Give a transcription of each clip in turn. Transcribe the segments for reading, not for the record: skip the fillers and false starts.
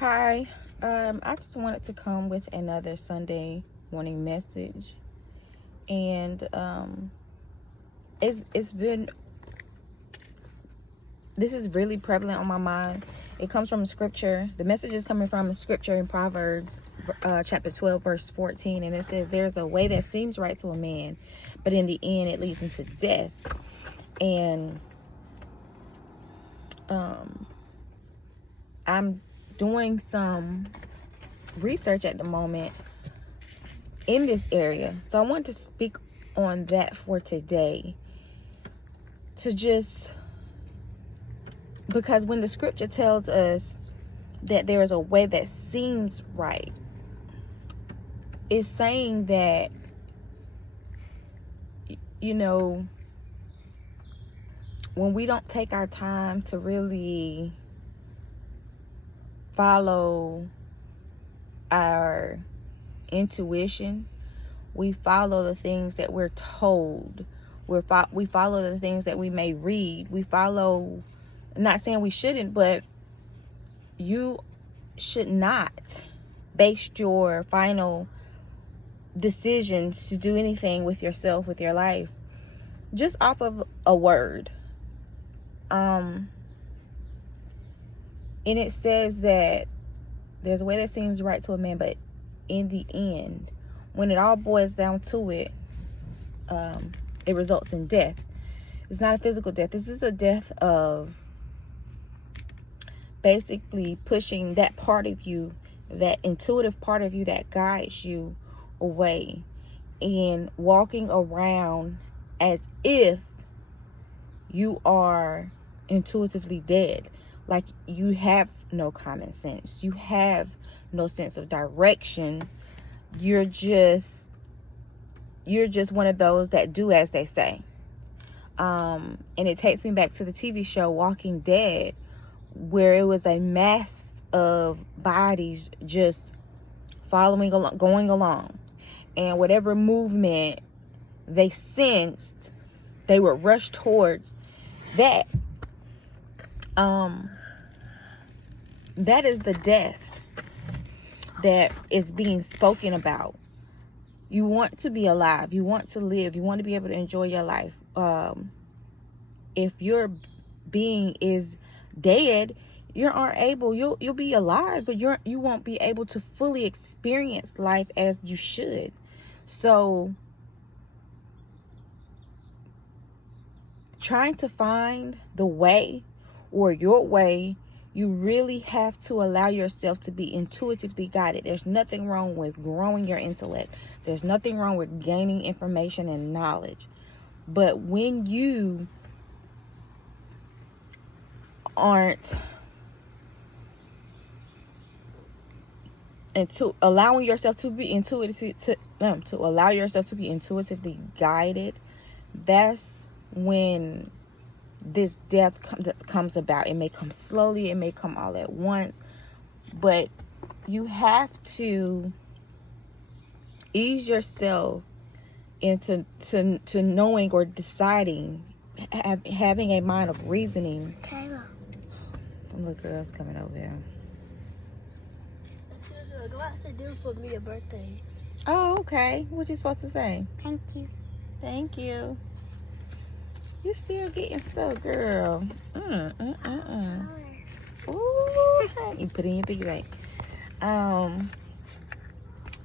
Hi, I just wanted to come with another Sunday morning message, and it's been this is really prevalent on my mind. It comes from scripture. The message is coming from a scripture in Proverbs, chapter 12, verse 14, and it says, "There's a way that seems right to a man, but in the end, it leads him to death." And I'm doing some research at the moment in this area, so I want to speak on that for today, because when the scripture tells us that there is a way that seems right, it's saying that, when we don't take our time to really follow our intuition, we follow the things that we're told. We follow the things that we may read. We follow, not saying we shouldn't, but you should not base your final decisions to do anything with yourself, with your life, just off of a word. And it says that there's a way that seems right to a man, but in the end, when it all boils down to it, it results in death. It's not a physical death. This is a death of basically pushing that part of you, that intuitive part of you that guides you, away, and walking around as if you are intuitively dead. Like you have no common sense. You have no sense of direction. You're just one of those that do as they say. And it takes me back to the TV show Walking Dead, where it was a mass of bodies just following along, going along, and whatever movement they sensed, they would rush towards that. That is the death that is being spoken about. You want to be alive. You want to live. You want to be able to enjoy your life. If your being is dead, you aren't able. You'll be alive, but you won't be able to fully experience life as you should. So, trying to find the way or your way, you really have to allow yourself to be intuitively guided. There's nothing wrong with growing your intellect. There's nothing wrong with gaining information and knowledge. But when you aren't allowing yourself to be allow yourself to be intuitively guided, that's when this death comes about. It may come slowly, it may come all at once, but you have to ease yourself into knowing or deciding, having a mind of reasoning. Taylor. Some little girls coming over here. Go out to do for me a birthday. Oh, okay. What you supposed to say? Thank you. Thank you. You still getting stuff, girl. Ooh, you put it in your piggy bank.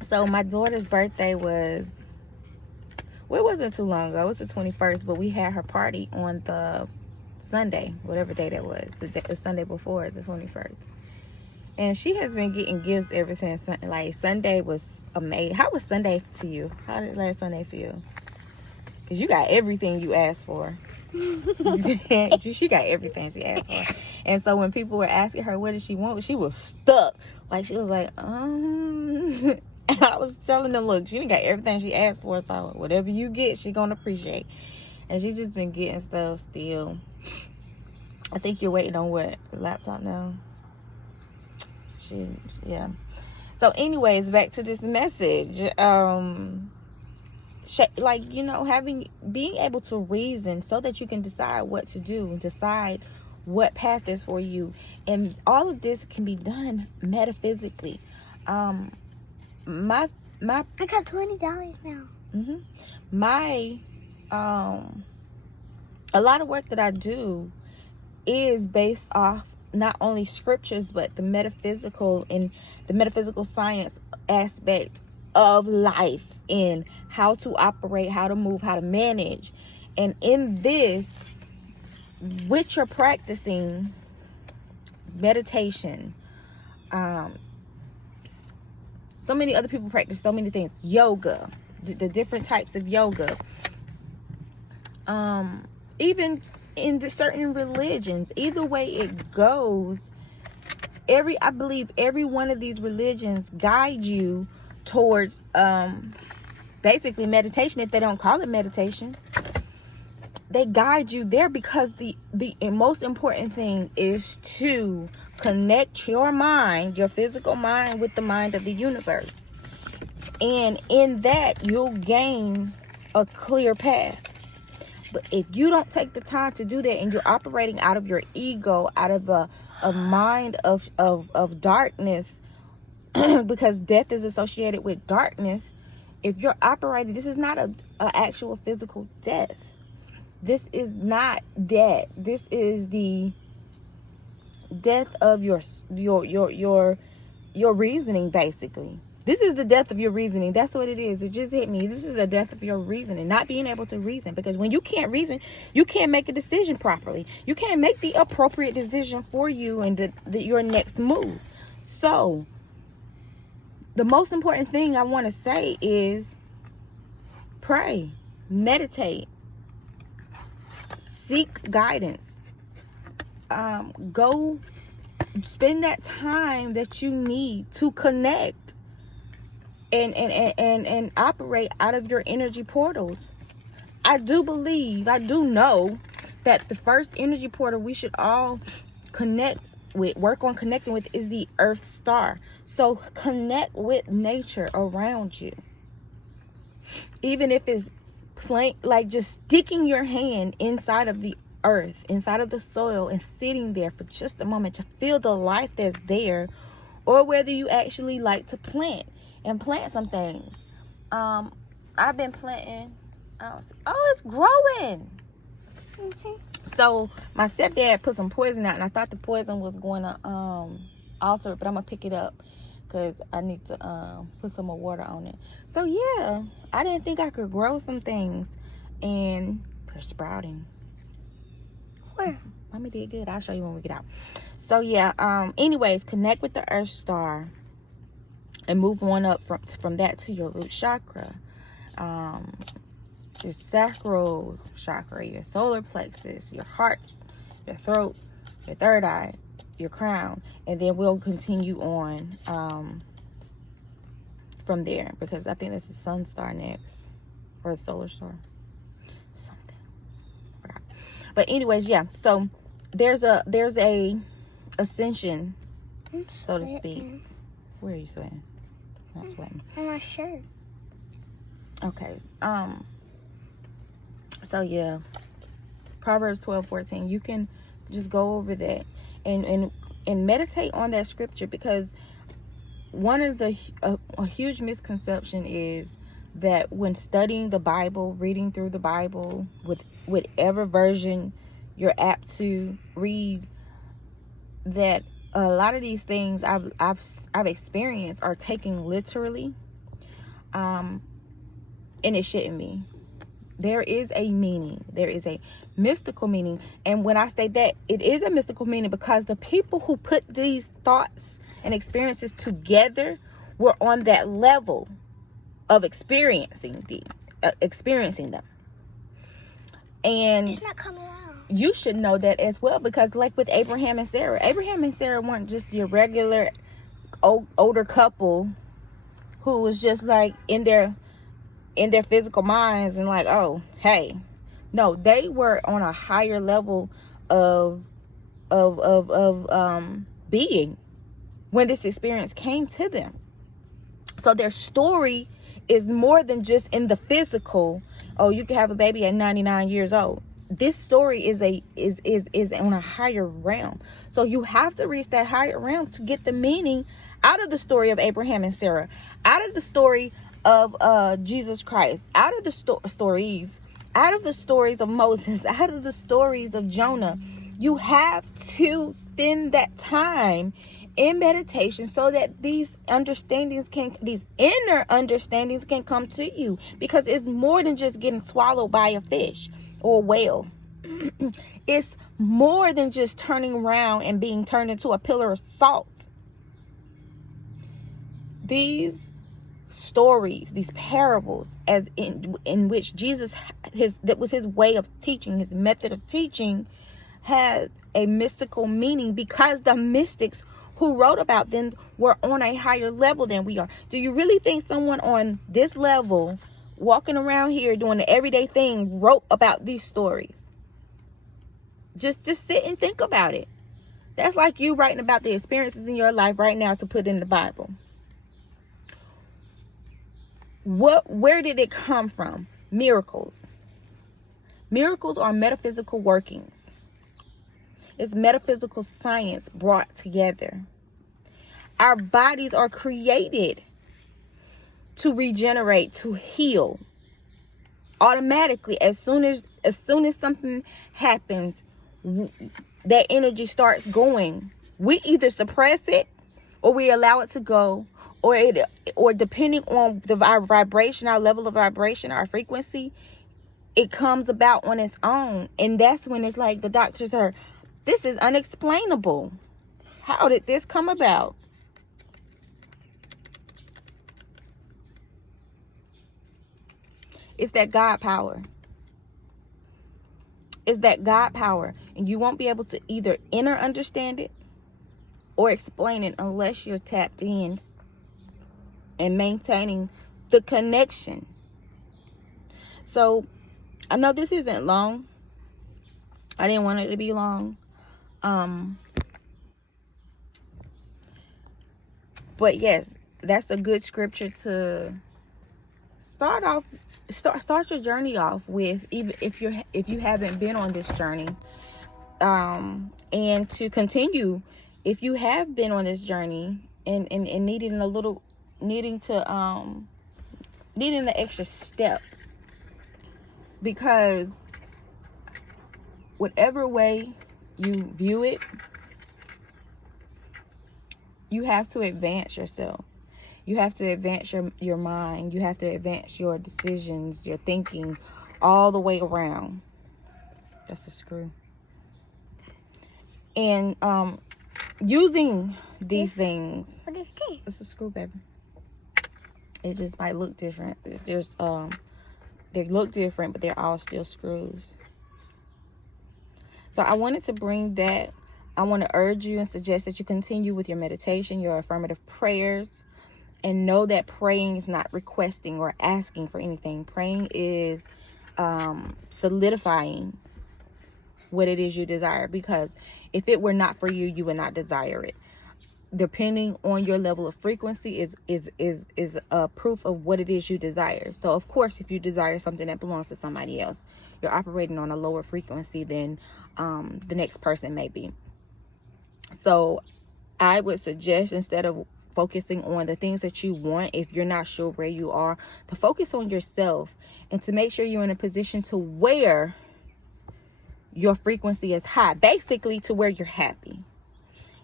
So my daughter's birthday was, well, it wasn't too long ago. It was the 21st, but we had her party on the Sunday, whatever day that was, the Sunday before the 21st. And she has been getting gifts ever since. Like, Sunday was amazing. How was Sunday to you? How did last Sunday feel? Because you got everything you asked for. She got everything she asked for. And so when people were asking her what did she want, she was stuck. Like, she was like, And I was telling them, look, she done got everything she asked for, so whatever you get, she gonna appreciate. And she's just been getting stuff still. I think you're waiting on what? A laptop now? Yeah. So anyways, back to this message. Being able to reason so that you can decide what to do, decide what path is for you. And all of this can be done metaphysically. My I got $20 now. My a lot of work that I do is based off not only scriptures, but the metaphysical and the metaphysical science aspect of life, and how to operate, how to move, how to manage. And in this, which you're practicing meditation, so many other people practice so many things, yoga, the different types of yoga, even in the certain religions, either way it goes, I believe every one of these religions guide you towards basically meditation. If they don't call it meditation, they guide you there, because the most important thing is to connect your mind, your physical mind, with the mind of the universe. And in that, you'll gain a clear path. But if you don't take the time to do that, and you're operating out of your ego, out of a mind of darkness, because death is associated with darkness. If you're operating, this is not a actual physical death. This is not that. This is the death of your reasoning, basically. This is the death of your reasoning. That's what it is. It just hit me. This is the death of your reasoning, not being able to reason. Because when you can't reason, you can't make a decision properly. You can't make the appropriate decision for you and your next move. So, the most important thing I want to say is pray, meditate, seek guidance. Go spend that time that you need to connect and operate out of your energy portals. I do know that the first energy portal we should all work on connecting with is the Earth star. So connect with nature around you. Even if it's plain, like just sticking your hand inside of the earth, inside of the soil, and sitting there for just a moment to feel the life that's there, or whether you actually like to plant some things. I've been planting. Oh, it's growing. So my stepdad put some poison out, and I thought the poison was going to alter it, but I'm gonna pick it up because I need to put some more water on it. So yeah, I didn't think I could grow some things, and they're sprouting. Where? Mommy did good. I'll show you when we get out. So yeah, anyways, connect with the Earth star and move on up from that to your root chakra, your sacral chakra, your solar plexus, your heart, your throat, your third eye, your crown, and then we'll continue on from there, because I think that's the sun star next, or the solar star, something, I forgot. But anyways, yeah, so there's a ascension, so to speak. Where are you sweating? I'm not sweating. On my shirt. Okay. So yeah, Proverbs 12:14. You can just go over that and meditate on that scripture, because one of the a huge misconception is that when studying the Bible, reading through the Bible, with whatever version you're apt to read, that a lot of these things I've experienced are taken literally, and it shouldn't be. There is a meaning. There is a mystical meaning. And when I say that, it is a mystical meaning because the people who put these thoughts and experiences together were on that level of experiencing them. And It's not coming out. You should know that as well, because like with Abraham and Sarah weren't just your regular older couple who was just like in their physical minds and like, oh, hey. No, they were on a higher level of being when this experience came to them. So their story is more than just in the physical. Oh, you can have a baby at 99 years old. this story is on a higher realm. So you have to reach that higher realm to get the meaning out of the story of Abraham and Sarah, out of the story of Jesus Christ, out of the stories, out of the stories of Moses, out of the stories of Jonah. You have to spend that time in meditation so that these inner understandings can come to you, because it's more than just getting swallowed by a fish or a whale. It's more than just turning around and being turned into a pillar of salt. These stories, these parables, as in which Jesus, that was his way of teaching, his method of teaching, has a mystical meaning, because the mystics who wrote about them were on a higher level than we are. Do you really think someone on this level, walking around here doing the everyday thing, wrote about these stories? Just sit and think about it. That's like you writing about the experiences in your life right now to put in the Bible. Where did it come from? Miracles. Miracles are metaphysical workings. It's metaphysical science brought together. Our bodies are created to regenerate, to heal. Automatically, as soon as something happens, that energy starts going. We either suppress it, or we allow it to go, or depending on our vibration, our level of vibration, our frequency, it comes about on its own. And that's when it's like the doctors are, this is unexplainable. How did this come about? It's that God power. It's that God power. And you won't be able to either inner understand it or explain it unless you're tapped in and maintaining the connection. So I know this isn't long. I didn't want it to be long. But yes, that's a good scripture to start your journey off with, even if you haven't been on this journey, and to continue if you have been on this journey and needing the extra step, because whatever way you view it, you have to advance yourself. You have to advance your mind. You have to advance your decisions, your thinking, all the way around. That's the screw. And using these things. What is this? It's a screw, baby. It just might look different. There's they look different, but they're all still screws. So I wanted to bring that. I want to urge you and suggest that you continue with your meditation, your affirmative prayers, and know that praying is not requesting or asking for anything. Praying is solidifying what it is you desire, because if it were not for you, you would not desire it. Depending on your level of frequency is a proof of what it is you desire. So of course, if you desire something that belongs to somebody else, you're operating on a lower frequency than the next person may be. So I would suggest, instead of focusing on the things that you want, if you're not sure where you are, to focus on yourself and to make sure you're in a position to where your frequency is high, basically to where you're happy.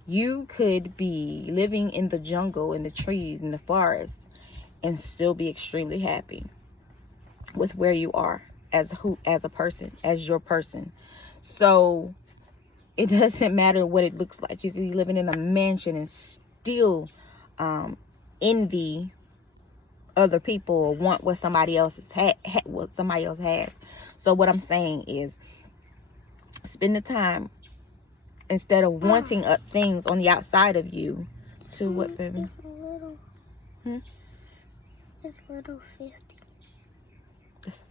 You could be living in the jungle, in the trees, in the forest, and still be extremely happy with where you are as a person, as your person. So it doesn't matter what it looks like. You could be living in a mansion and still envy other people or want what somebody else has. So what I'm saying is, spend the time, instead of wanting things on the outside of you, to what, baby? It's little. It's little 50. That's $5.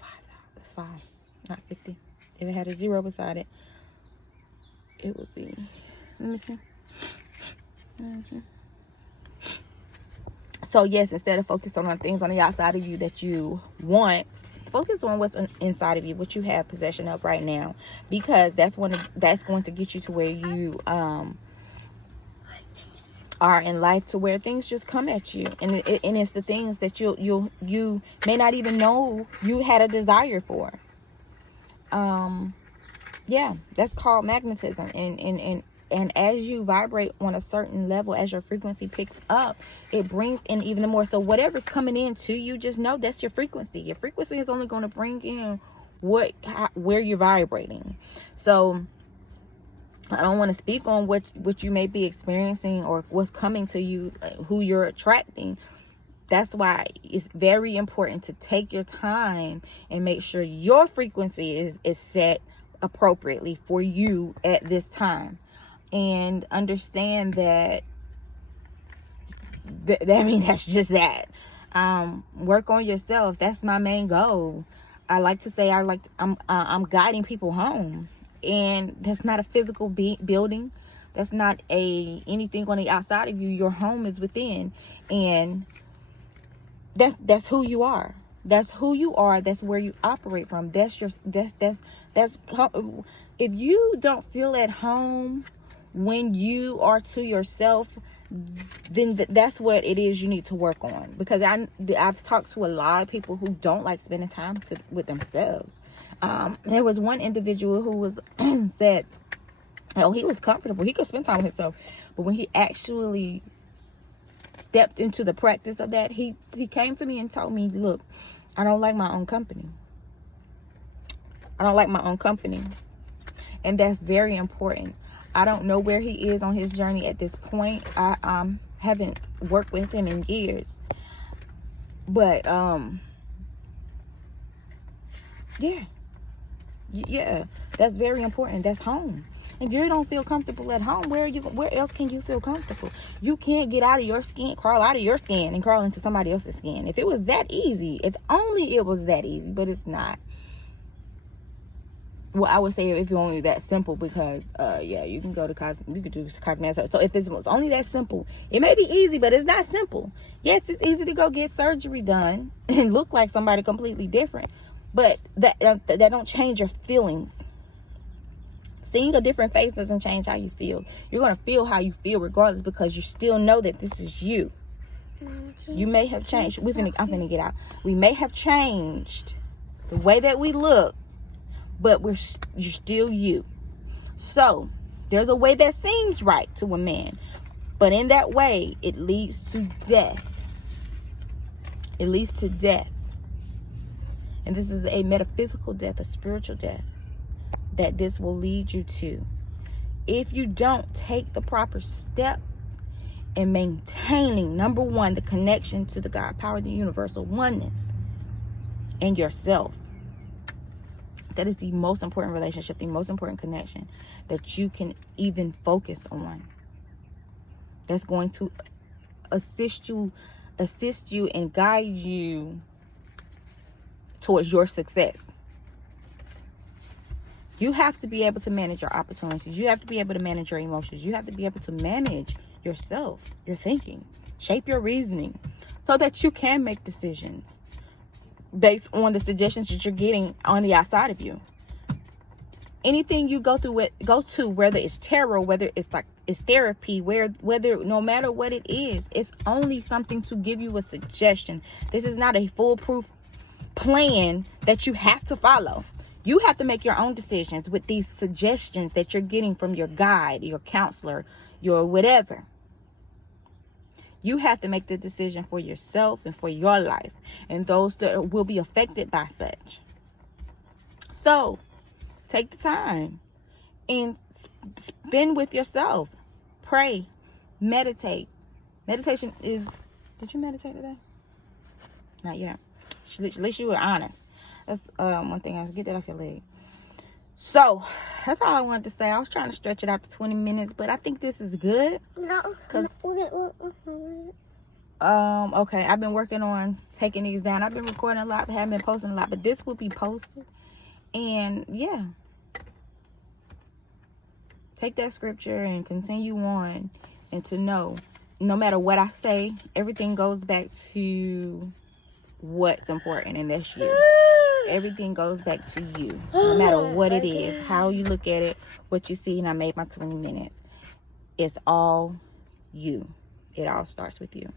That's $5, not 50. If it had a 0 beside it, it would be. Let me see. So yes, instead of focusing on things on the outside of you that you want, Focus on what's inside of you, what you have possession of right now, because that's going to get you to where you are in life, to where things just come at you, and it's the things that you may not even know you had a desire for. Yeah, that's called magnetism. And as you vibrate on a certain level, as your frequency picks up, it brings in even more. So whatever's coming into you, just know that's your frequency. Your frequency is only going to bring in where you're vibrating. So I don't want to speak on what you may be experiencing or what's coming to you, who you're attracting. That's why it's very important to take your time and make sure your frequency is set appropriately for you at this time. And understand that I mean, that's just that. Work on yourself. That's my main goal. I like to say I'm guiding people home, and that's not a physical building. That's not anything on the outside of you. Your home is within, and that's who you are. That's who you are. That's where you operate from. That's if you don't feel at home when you are to yourself, then that's what it is you need to work on. Because I've talked to a lot of people who don't like spending time with themselves. There was one individual who was said, oh, he was comfortable, he could spend time with himself, but when he actually stepped into the practice of that, he came to me and told me, look, I don't like my own company. I don't like my own company. And that's very important. I don't know where he is on his journey at this point. I haven't worked with him in years. But yeah, that's very important. That's home. If you don't feel comfortable at home, where else can you feel comfortable? You can't get out of your skin, crawl out of your skin and crawl into somebody else's skin. If it was that easy, if only it was that easy, but it's not. Well, I would say if it's only that simple, because you can go to you could do cosmetic. So if it was only that simple, it may be easy, but it's not simple. Yes, it's easy to go get surgery done and look like somebody completely different, but that don't change your feelings. Seeing a different face doesn't change how you feel. You're going to feel how you feel regardless, because you still know that this is you. You may have changed. I'm finna get out. We may have changed the way that we look, but you're still you. So there's a way that seems right to a man, but in that way, it leads to death. It leads to death. And this is a metaphysical death, a spiritual death, that this will lead you to, if you don't take the proper steps in maintaining, number one, the connection to the God power, the universal oneness, and yourself. That is the most important relationship, the most important connection that you can even focus on. That's going to assist you and guide you towards your success. You have to be able to manage your opportunities. You have to be able to manage your emotions. You have to be able to manage yourself, your thinking, shape your reasoning, so that you can make decisions based on the suggestions that you're getting on the outside of you. Anything you go to, whether it's tarot, whether it's therapy, whether no matter what it is, it's only something to give you a suggestion. This is not a foolproof plan that you have to follow. You have to make your own decisions with these suggestions that you're getting from your guide, your counselor, your whatever. You have to make the decision for yourself and for your life and those that will be affected by such. So take the time and spend with yourself. Pray, meditate. Meditation is, did you meditate today? Not yet. At least you were honest. That's one thing. I get that off your leg. So that's all I wanted to say. I was trying to stretch it out to 20 minutes, but I think this is good. Okay, I've been working on taking these down. I've been recording a lot, but haven't been posting a lot, but this will be posted. And yeah, take that scripture and continue on, and to know, no matter what I say, everything goes back to what's important, and that's you. Everything goes back to you. No matter what it is, how you look at it, what you see. And I made my 20 minutes. It's all you. It all starts with you.